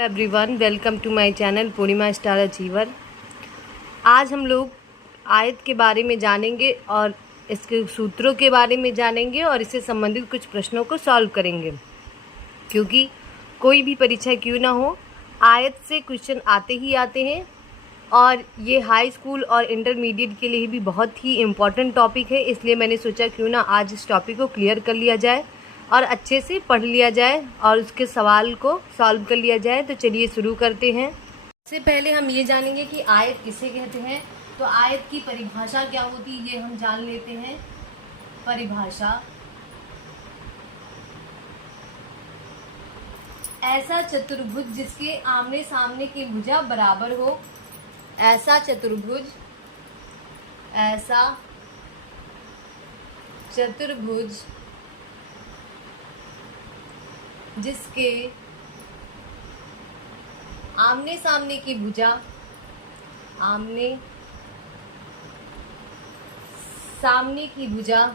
Everyone, welcome to my channel Purnima star achiever. आज हम लोग आयत के बारे में जानेंगे और इसके सूत्रों के बारे में जानेंगे और इससे संबंधित कुछ प्रश्नों को सॉल्व करेंगे। क्योंकि कोई भी परीक्षा क्यों ना हो, आयत से क्वेश्चन आते ही आते हैं और ये हाई स्कूल और इंटरमीडिएट के लिए भी बहुत ही इम्पॉर्टेंट टॉपिक है। इसलिए मैंने सोचा क्यों ना आज इस टॉपिक को क्लियर कर लिया जाए और अच्छे से पढ़ लिया जाए और उसके सवाल को सॉल्व कर लिया जाए। तो चलिए शुरू करते हैं। सबसे पहले हम ये जानेंगे कि आयत किसे कहते हैं। तो आयत की परिभाषा क्या होती है ये हम जान लेते हैं। परिभाषा: ऐसा चतुर्भुज जिसके आमने सामने की भुजा बराबर हो। ऐसा चतुर्भुज, ऐसा चतुर्भुज जिसके आमने सामने की भुजा, आमने सामने की भुजा,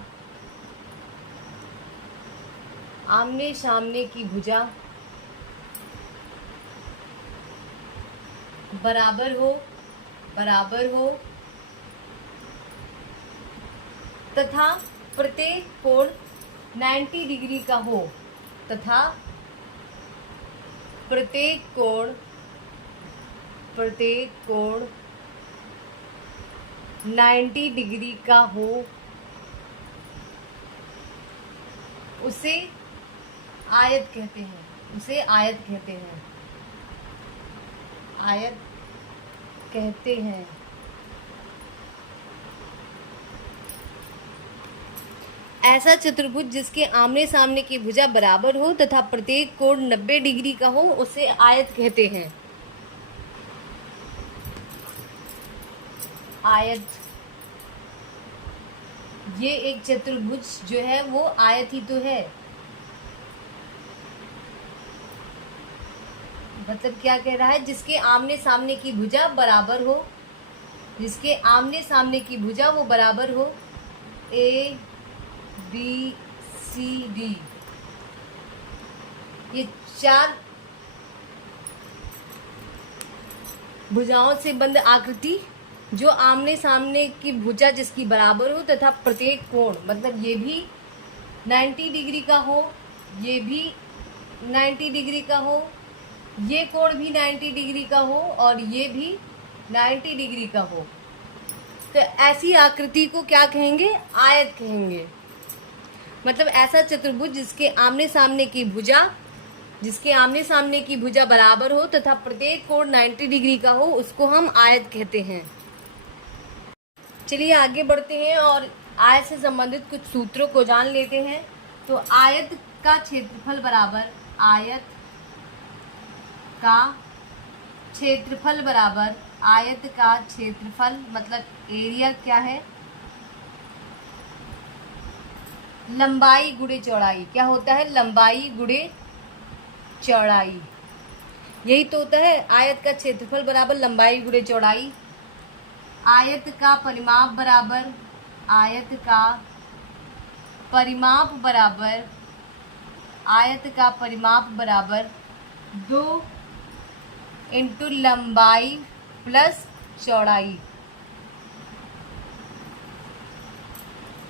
आमने सामने की भुजा बराबर हो, बराबर हो तथा प्रत्येक कोण 90 डिग्री का हो, तथा प्रत्येक कोण 90 डिग्री का हो, उसे आयत कहते हैं। उसे आयत कहते हैं। आयत कहते हैं। ऐसा चतुर्भुज जिसके आमने सामने की भुजा बराबर हो तथा प्रत्येक कोण 90 डिग्री का हो, उसे आयत कहते हैं। आयत, ये एक चतुर्भुज जो है वो आयत ही तो है। मतलब क्या कह रहा है? जिसके आमने सामने की भुजा बराबर हो, जिसके आमने सामने की भुजा वो बराबर हो। ए बी सी डी, ये 4 भुजाओं से बंद आकृति जो आमने सामने की भुजा जिसकी बराबर हो तथा प्रत्येक कोण, मतलब ये भी 90 डिग्री का हो, ये भी 90 डिग्री का हो, ये कोण भी 90 डिग्री का हो और ये भी 90 डिग्री का हो। तो ऐसी आकृति को क्या कहेंगे? आयत कहेंगे। मतलब ऐसा चतुर्भुज जिसके आमने सामने की भुजा, जिसके आमने सामने की भुजा बराबर हो तथा प्रत्येक कोण 90 डिग्री का हो, उसको हम आयत कहते हैं। चलिए आगे बढ़ते हैं और आयत से संबंधित कुछ सूत्रों को जान लेते हैं। तो आयत का क्षेत्रफल बराबर, आयत का क्षेत्रफल बराबर, आयत का क्षेत्रफल मतलब एरिया क्या है? लंबाई गुणे चौड़ाई। क्या होता है? लंबाई गुणे चौड़ाई। यही तो होता है। आयत का क्षेत्रफल बराबर लंबाई गुणे चौड़ाई। आयत का परिमाप बराबर, आयत का परिमाप बराबर, आयत का परिमाप बराबर 2 इंटू लंबाई प्लस चौड़ाई।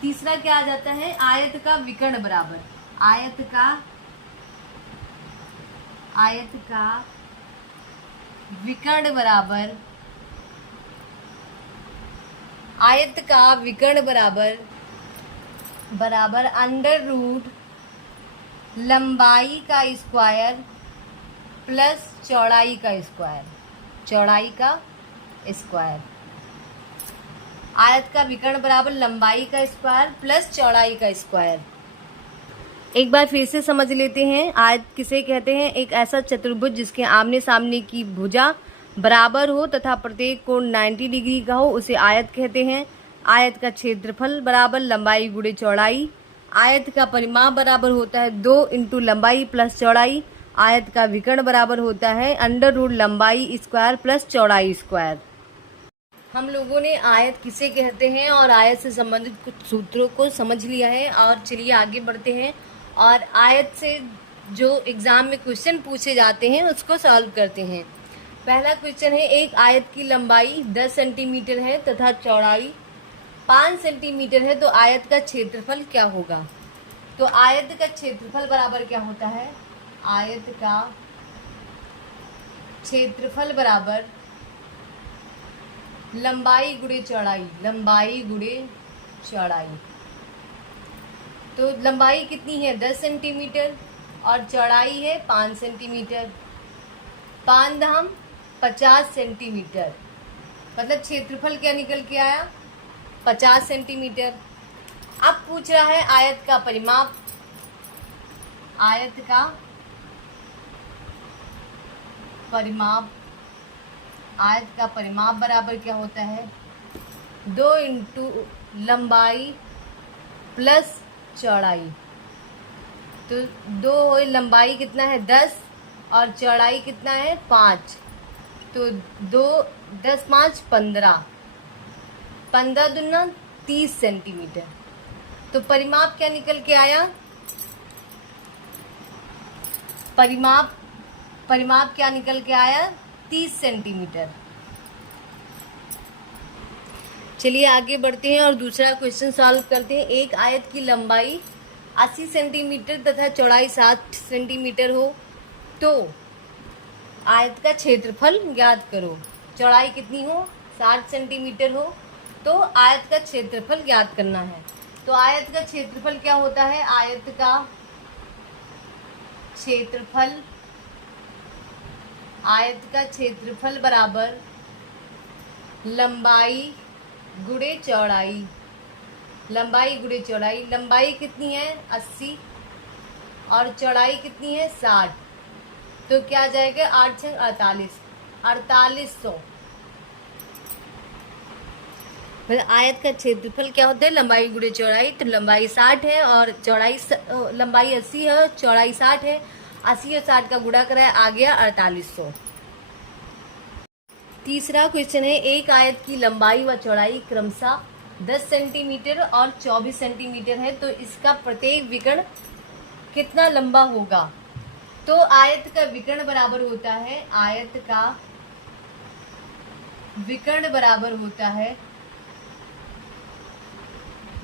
तीसरा क्या आ जाता है? आयत का विकर्ण बराबर, आयत का विकर्ण बराबर, आयत का विकर्ण बराबर अंडर रूट लंबाई का स्क्वायर प्लस चौड़ाई का स्क्वायर, चौड़ाई का स्क्वायर। आयत का विकर्ण बराबर लंबाई का स्क्वायर प्लस चौड़ाई का स्क्वायर। एक बार फिर से समझ लेते हैं आयत किसे कहते हैं। एक ऐसा चतुर्भुज जिसके आमने सामने की भुजा बराबर हो तथा प्रत्येक कोण 90 डिग्री का हो, उसे आयत कहते हैं। आयत का क्षेत्रफल बराबर लंबाई गुणे चौड़ाई। आयत का परिमाप बराबर होता है 2 इंटू लंबाई प्लस चौड़ाई। आयत का विकर्ण बराबर होता है अंडर रूट लंबाई स्क्वायर प्लस चौड़ाई स्क्वायर। हम लोगों ने आयत किसे कहते हैं और आयत से संबंधित कुछ सूत्रों को समझ लिया है। और चलिए आगे बढ़ते हैं और आयत से जो एग्ज़ाम में क्वेश्चन पूछे जाते हैं उसको सॉल्व करते हैं। पहला क्वेश्चन है, एक आयत की लंबाई 10 सेंटीमीटर है तथा चौड़ाई 5 सेंटीमीटर है, तो आयत का क्षेत्रफल क्या होगा? तो आयत का क्षेत्रफल बराबर क्या होता है? आयत का क्षेत्रफल बराबर लंबाई गुणे चौड़ाई, लंबाई गुणे चौड़ाई। तो लंबाई कितनी है? 10 सेंटीमीटर और चौड़ाई है 5 सेंटीमीटर। 5 दाम 50 सेंटीमीटर, मतलब क्षेत्रफल क्या निकल के आया? 50 सेंटीमीटर। अब पूछ रहा है आयत का परिमाप। आयत का परिमाप, आयत का परिमाप बराबर क्या होता है? 2 इंटू लंबाई प्लस चौड़ाई। तो 2 लंबाई कितना है? 10 और चौड़ाई कितना है? 5। तो 2 10 5 15, 15 दूना 30 सेंटीमीटर। तो परिमाप क्या निकल के आया? परिमाप क्या निकल के आया? 30 सेंटीमीटर। चलिए आगे बढ़ते हैं और दूसरा क्वेश्चन सॉल्व करते हैं। एक आयत की लंबाई 80 सेंटीमीटर तथा चौड़ाई 60 सेंटीमीटर हो, तो आयत का क्षेत्रफल ज्ञात करो। चौड़ाई कितनी हो? 60 सेंटीमीटर हो, तो आयत का क्षेत्रफल ज्ञात करना है। तो आयत का क्षेत्रफल क्या होता है? आयत का क्षेत्रफल, आयत का क्षेत्रफल बराबर लंबाई गुणे चौड़ाई, लंबाई गुणे चौड़ाई। लंबाई कितनी है? 80 और चौड़ाई कितनी है? 60। तो क्या आ जाएगा? 8 छंग 48, 4800। मतलब आयत का क्षेत्रफल क्या होता है? लंबाई गुणे चौड़ाई। तो लंबाई 60 है और चौड़ाई लंबाई 80 है, चौड़ाई 60 है। 80 और 60 का गुणा कराया, आ गया 4800। तीसरा क्वेश्चन है, एक आयत की लंबाई व चौड़ाई क्रमशः 10 सेंटीमीटर और 24 सेंटीमीटर है, तो इसका प्रत्येक विकर्ण कितना लंबा होगा? तो आयत का विकर्ण बराबर होता है, आयत का विकर्ण बराबर होता है,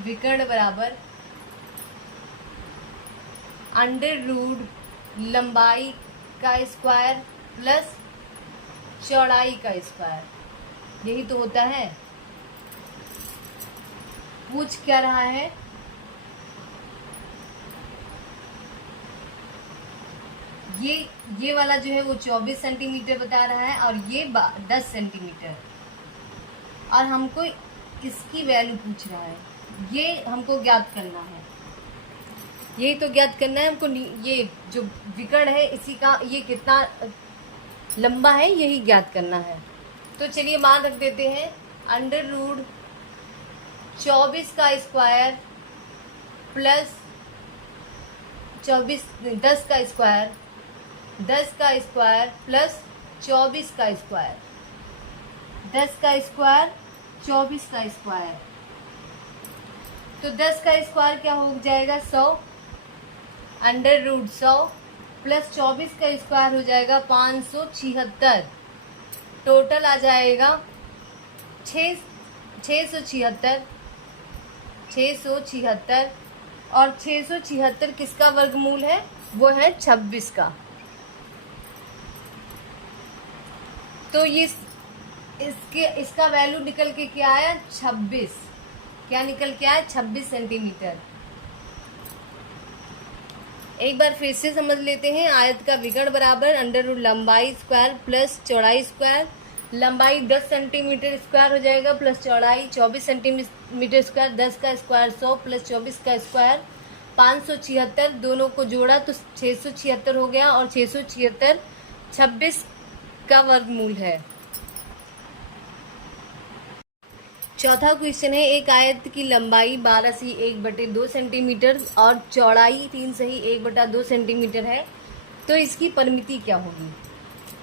विकर्ण बराबर अंडर रूट लंबाई का स्क्वायर प्लस चौड़ाई का स्क्वायर। यही तो होता है। पूछ क्या रहा है? ये वाला जो है वो 24 सेंटीमीटर बता रहा है और ये 10 सेंटीमीटर, और हमको इसकी वैल्यू पूछ रहा है। ये हमको ज्ञात करना है, यही तो ज्ञात करना है हमको। ये जो विकर्ण है इसी का ये कितना लंबा है, यही ज्ञात करना है। तो चलिए मान रख देते हैं, अंडर रूट 24 का स्क्वायर प्लस 24 10 का स्क्वायर, 10 का स्क्वायर प्लस 24 का स्क्वायर, 10 का स्क्वायर 24 का स्क्वायर। तो 10 का स्क्वायर क्या हो जाएगा? 100, अंडर रूट 100 प्लस 24 का स्क्वायर हो जाएगा 576। टोटल आ जाएगा 676, 676। और 676 किसका वर्गमूल है? वो है 26 का। तो ये इसका वैल्यू निकल के क्या आया? 26। क्या निकल के आया? 26 सेंटीमीटर। एक बार फिर से समझ लेते हैं। आयत का विकर्ण बराबर अंडर रूट लंबाई स्क्वायर प्लस चौड़ाई स्क्वायर। लंबाई 10 सेंटीमीटर स्क्वायर हो जाएगा प्लस चौड़ाई 24 सेंटीमीटर स्क्वायर। 10 का स्क्वायर 100 प्लस 24 का स्क्वायर 576। दोनों को जोड़ा तो 676 हो गया, और 676 26 का वर्गमूल है। चौथा क्वेश्चन है, एक आयत की लंबाई 12 सही 1/2 सेंटीमीटर और चौड़ाई 3 सही 1/2 सेंटीमीटर है, तो इसकी परिमिति क्या होगी?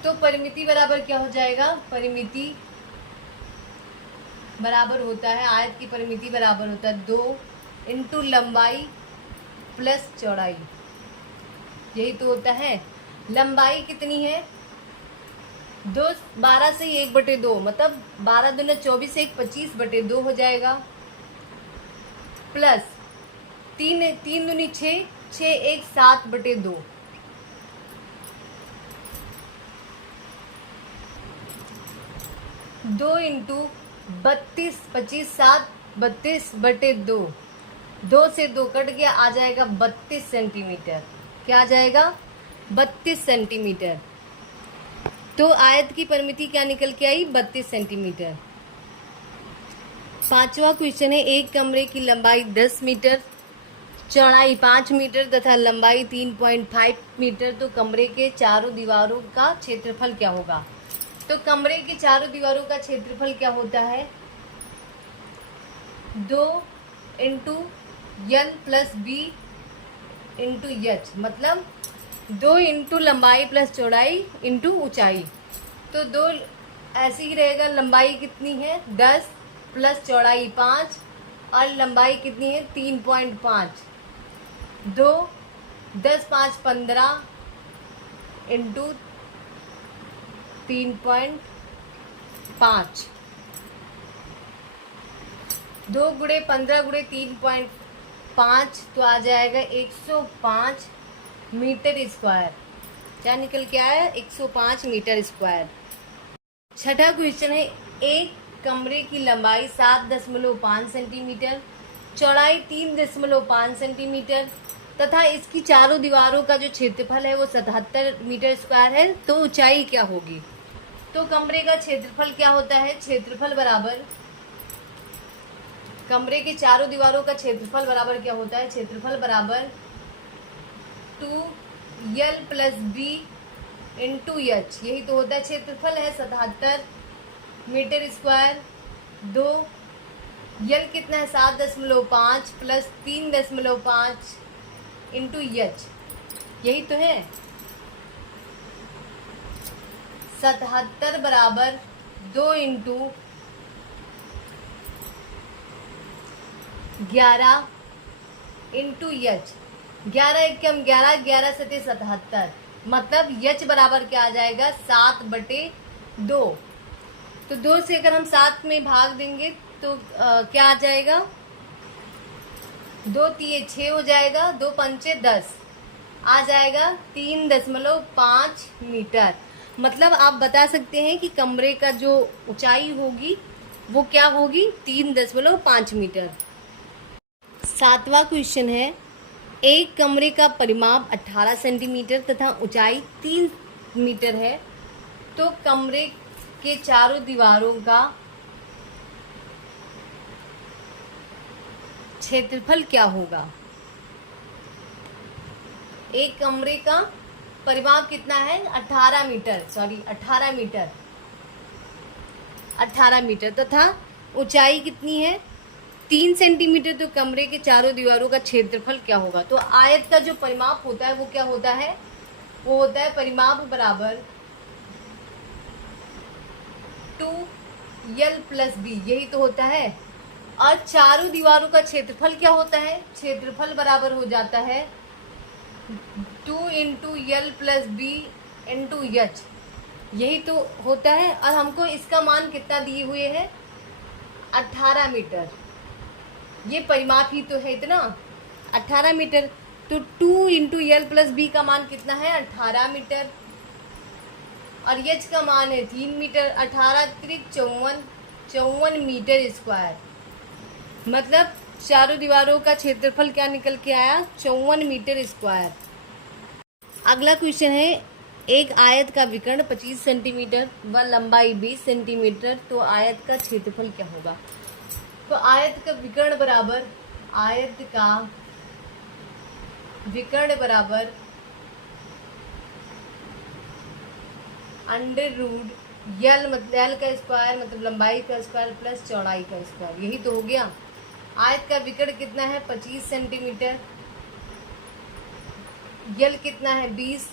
तो परिमिति बराबर क्या हो जाएगा? परिमिति बराबर होता है, आयत की परिमिति बराबर होता है 2 इंटू लंबाई प्लस चौड़ाई। यही तो होता है। लंबाई कितनी है? 12 से 1/2, मतलब 12 दूना 24 से 1 25/2 हो जाएगा, प्लस 3 दूनी 6, 6 1 7/2, 2 इंटू 32 25 7 32/2, 2 से 2 कट गया, आ जाएगा 32 सेंटीमीटर। क्या आ जाएगा? 32 सेंटीमीटर। तो आयत की परिमिति क्या निकल के आई? 32 सेंटीमीटर। 5वां क्वेश्चन है, एक कमरे की लंबाई 10 मीटर, चौड़ाई 5 मीटर तथा लंबाई 3.5 मीटर, तो कमरे के चारों दीवारों का क्षेत्रफल क्या होगा? तो कमरे के चारों दीवारों का क्षेत्रफल क्या होता है? 2 into L plus B into H, मतलब 2 इंटू लंबाई प्लस चौड़ाई इंटू ऊंचाई। तो 2 ऐसे ही रहेगा। लंबाई कितनी है? 10 प्लस चौड़ाई 5 और लंबाई कितनी है? 3.5। 2 10 5 15 इंटू 3.5, 2 गुणे 15 गुणे 3.5, तो आ जाएगा 105 मीटर स्क्वायर। क्या निकल के आया? 105 मीटर स्क्वायर। छठा क्वेश्चन है, एक कमरे की लंबाई 7.5 सेंटीमीटर, चौड़ाई 3.5 सेंटीमीटर तथा इसकी चारों दीवारों का जो क्षेत्रफल है वो 77 मीटर स्क्वायर है, तो ऊंचाई क्या होगी? तो कमरे का क्षेत्रफल क्या होता है? क्षेत्रफल बराबर, कमरे के चारों दीवारों का क्षेत्रफल बराबर क्या होता है? क्षेत्रफल बराबर 2l plus B into H, यही तो होता है। क्षेत्रफल है 77 मीटर स्क्वायर। 2 यल कितना है? 7.5 प्लस 3.5 इंटू एच, यही तो है। 77 बराबर 2 इंटू 11 इंटू एच, 11 एकम 11, 11 सते 77, मतलब एच बराबर क्या आ जाएगा? 7/2। तो 2 से अगर हम 7 में भाग देंगे तो क्या आ जाएगा? 2 3 6 हो जाएगा, 2 पंचे 10 आ जाएगा 3.5 मीटर। मतलब आप बता सकते हैं कि कमरे का जो ऊंचाई होगी वो क्या होगी? 3.5 मीटर। 7वां क्वेश्चन है, एक कमरे का परिमाप 18 सेंटीमीटर तथा ऊंचाई 3 मीटर है, तो कमरे के चारों दीवारों का क्षेत्रफल क्या होगा? एक कमरे का परिमाप कितना है? 18 मीटर, सॉरी 18 मीटर, 18 मीटर तथा ऊंचाई कितनी है? 3 सेंटीमीटर। तो कमरे के चारों दीवारों का क्षेत्रफल क्या होगा? तो आयत का जो परिमाप होता है वो क्या होता है? वो होता है परिमाप बराबर 2l प्लस बी, यही तो होता है। और चारों दीवारों का क्षेत्रफल क्या होता है? क्षेत्रफल बराबर हो जाता है 2 into L plus B into H, यही तो होता है। और हमको इसका मान कितना दिए हुए है? 18 मीटर। ये परिमाप ही तो है इतना, 18 मीटर। तो 2 इंटू एल प्लस बी का मान कितना है? 18 मीटर। और एच का मान है 3 मीटर। 18 त्रिक 54 मीटर स्क्वायर, मतलब चारों दीवारों का क्षेत्रफल क्या निकल के आया? 54 मीटर स्क्वायर। अगला क्वेश्चन है, एक आयत का विकर्ण 25 सेंटीमीटर व लंबाई 20 सेंटीमीटर, तो आयत का क्षेत्रफल क्या होगा? तो आयत का विकर्ण बराबर, आयत का विकर्ण बराबर अंडर रूट यल, मतलब एल का स्क्वायर मतलब लंबाई का स्क्वायर प्लस चौड़ाई का स्क्वायर, यही तो हो गया। आयत का विकर्ण कितना है? 25 सेंटीमीटर। यल कितना है? 20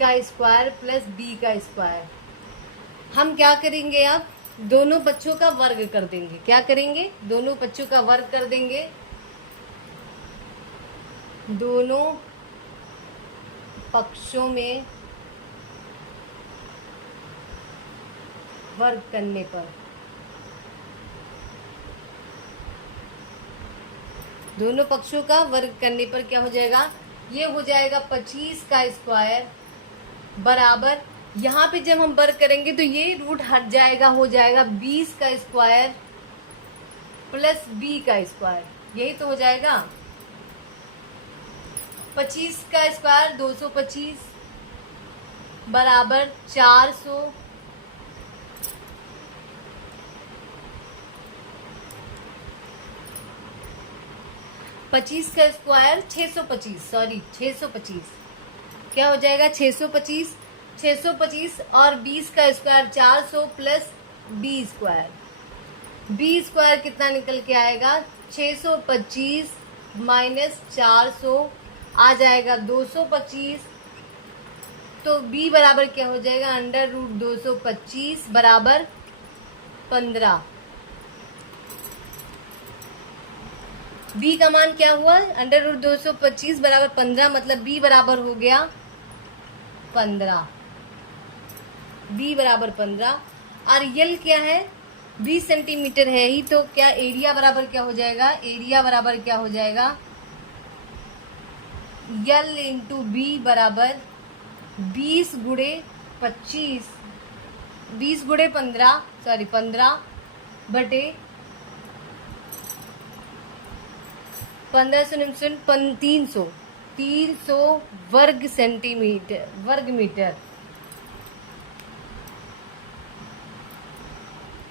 का स्क्वायर प्लस बी का स्क्वायर। हम क्या करेंगे? अब दोनों पक्षों का वर्ग कर देंगे। क्या करेंगे? दोनों पक्षों का वर्ग कर देंगे। दोनों पक्षों में वर्ग करने पर, दोनों पक्षों का वर्ग करने पर क्या हो जाएगा, ये हो जाएगा 25 का स्क्वायर बराबर, यहाँ पे जब हम वर्ग करेंगे तो ये रूट हट जाएगा, हो जाएगा 20 का स्क्वायर प्लस b का स्क्वायर, यही तो हो जाएगा। 25 का स्क्वायर 225 बराबर 400 25 का स्क्वायर 625 क्या हो जाएगा 625 और 20 का स्क्वायर 400 प्लस b स्क्वायर कितना निकल के आएगा 625 माइनस 400 आ जाएगा 225, तो b बराबर क्या हो जाएगा अंडर रूट 225 बराबर 15। b का मान क्या हुआ अंडर रूट 225 बराबर 15, मतलब b बराबर हो गया 15, b बराबर 15। और यल क्या है 20 सेंटीमीटर है ही, तो क्या एरिया बराबर क्या हो जाएगा, एरिया बराबर क्या हो जाएगा यल इंटू बी बराबर 20 गुणे 15 बटे 300 वर्ग मीटर।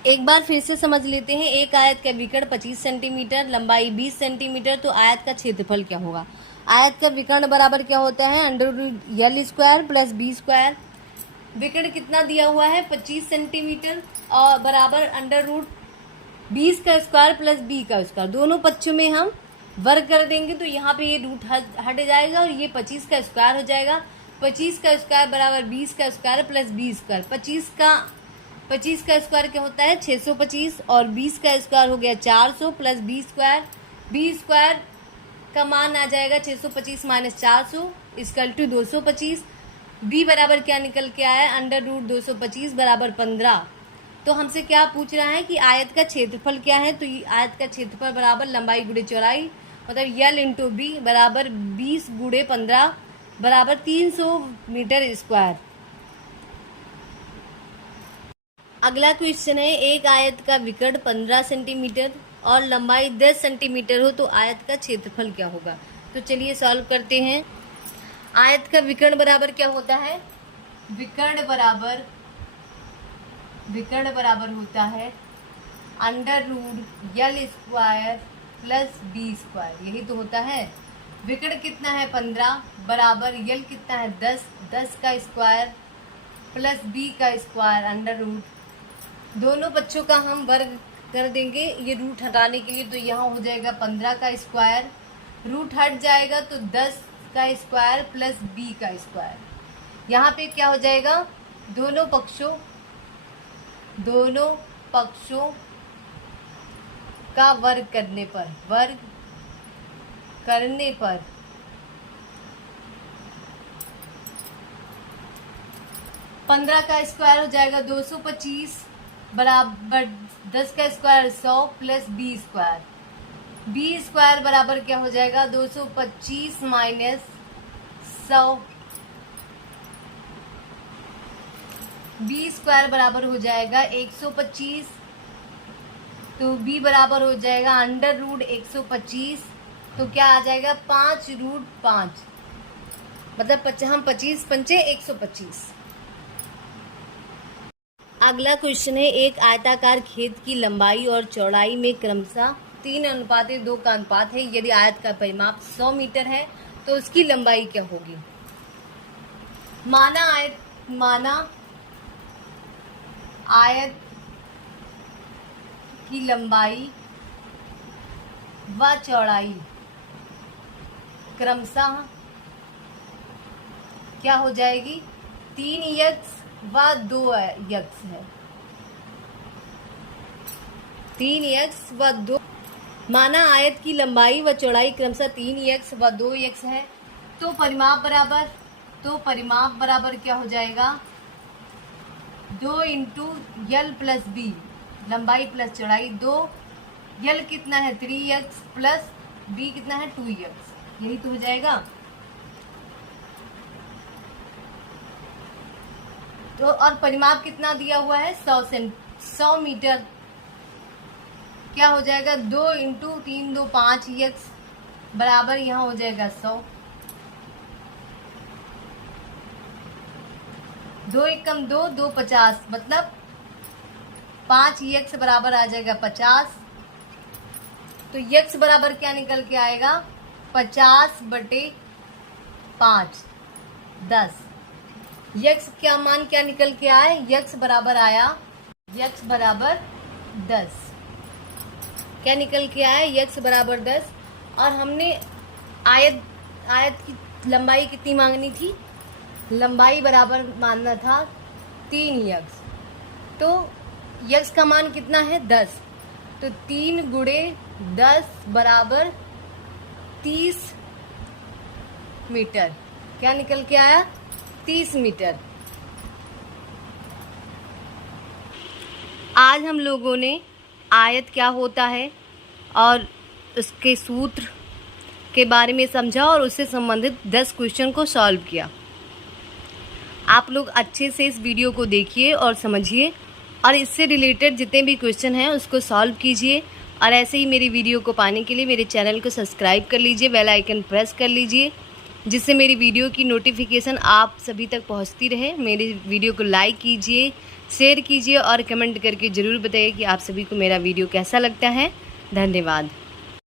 एक बार फिर से समझ लेते हैं, एक आयत का विकर्ण 25 सेंटीमीटर, लंबाई 20 सेंटीमीटर, तो आयत का क्षेत्रफल क्या होगा। आयत का विकर्ण बराबर क्या होता है under root L square plus B square. विकर्ण कितना दिया हुआ है 25 सेंटीमीटर और बराबर अंडर रूट 20 का स्क्वायर प्लस बी का स्क्वायर, दोनों पक्षों में हम वर्ग कर देंगे तो यहाँ पे ये रूट हट जाएगा और ये 25 का स्क्वायर हो जाएगा। 25 का स्क्वायर बराबर 20 का स्क्वायर प्लस बी स्क्वायर। 25 का स्क्वायर क्या होता है 625 और 20 का स्क्वायर हो गया 400 प्लस बी स्क्वायर का मान आ जाएगा 625 माइनस 400 इक्वल टू 225। बी बराबर क्या निकल के आया अंडर रूट 225 बराबर 15। तो हमसे क्या पूछ रहा है कि आयत का क्षेत्रफल क्या है, तो आयत का क्षेत्रफल बराबर लंबाई गुणे चौड़ाई, मतलब यल इंटू बी बराबर 20 गुणे 15 बराबर 300 मीटर स्क्वायर। अगला क्वेश्चन है, एक आयत का विकर्ण 15 सेंटीमीटर और लंबाई 10 सेंटीमीटर हो तो आयत का क्षेत्रफल क्या होगा। तो चलिए सॉल्व करते हैं। आयत का विकर्ण बराबर क्या होता है, विकर्ण बराबर होता है under root L square plus B square, यही तो होता है। विकर्ण कितना है 15 बराबर यल कितना है 10 का स्क्वायर प्लस बी का स्क्वायर अंडर रूट, दोनों पक्षों का हम वर्ग कर देंगे ये रूट हटाने के लिए, तो यहाँ हो जाएगा 15 का स्क्वायर, रूट हट जाएगा तो 10 का स्क्वायर प्लस बी का स्क्वायर। यहाँ पे क्या हो जाएगा दोनों पक्षों का वर्ग करने पर 15 का स्क्वायर हो जाएगा 225 बराबर 10 का स्क्वायर 100 प्लस बी स्क्वायर बराबर क्या हो जाएगा 225 माइनस 100, बी स्क्वायर बराबर हो जाएगा 125, तो बी बराबर हो जाएगा अंडर रूट 125, तो क्या आ जाएगा 5√5, मतलब हम 25 पंचे 125। अगला क्वेश्चन है, एक आयताकार खेत की लंबाई और चौड़ाई में क्रमशः 3:2 का अनुपात है। यदि आयत का परिमाप 100 मीटर है तो उसकी लंबाई क्या होगी। माना आयत की लंबाई व चौड़ाई क्रमशः क्या हो जाएगी 3x व 2x है, 3x व 2। माना आयत की लंबाई व चौड़ाई क्रमशः 3x व 2x है, तो परिमाप बराबर तो परिमाप बराबर क्या हो जाएगा, 2 इंटू यल प्लस बी, लंबाई प्लस चौड़ाई। 2 यल कितना है 3x प्लस बी कितना है 2x, यही तो हो जाएगा। तो और परिमाप कितना दिया हुआ है 100 मीटर, क्या हो जाएगा 2 इंटू 3 2 5x बराबर यहाँ हो जाएगा 100। 2 एकम 2 2 50, मतलब 5x बराबर आ जाएगा 50। तो x बराबर क्या निकल के आएगा 50/5 10। x क्या मान क्या निकल के आए, x बराबर आया, x बराबर 10, क्या निकल के आया x बराबर 10। और हमने आयत की लंबाई कितनी मांगनी थी, लंबाई बराबर मानना था 3x, तो x का मान कितना है 10, तो 3 गुणे 10 बराबर 30 मीटर, क्या निकल के आया 30 मीटर। आज हम लोगों ने आयत क्या होता है और उसके सूत्र के बारे में समझा और उससे संबंधित 10 क्वेश्चन को सॉल्व किया। आप लोग अच्छे से इस वीडियो को देखिए और समझिए और इससे रिलेटेड जितने भी क्वेश्चन हैं उसको सॉल्व कीजिए। और ऐसे ही मेरी वीडियो को पाने के लिए मेरे चैनल को सब्सक्राइब कर लीजिए, बेल आइकन प्रेस कर लीजिए, जिससे मेरी वीडियो की नोटिफिकेशन आप सभी तक पहुंचती रहे। मेरी वीडियो को लाइक कीजिए, शेयर कीजिए और कमेंट करके ज़रूर बताइए कि आप सभी को मेरा वीडियो कैसा लगता है। धन्यवाद।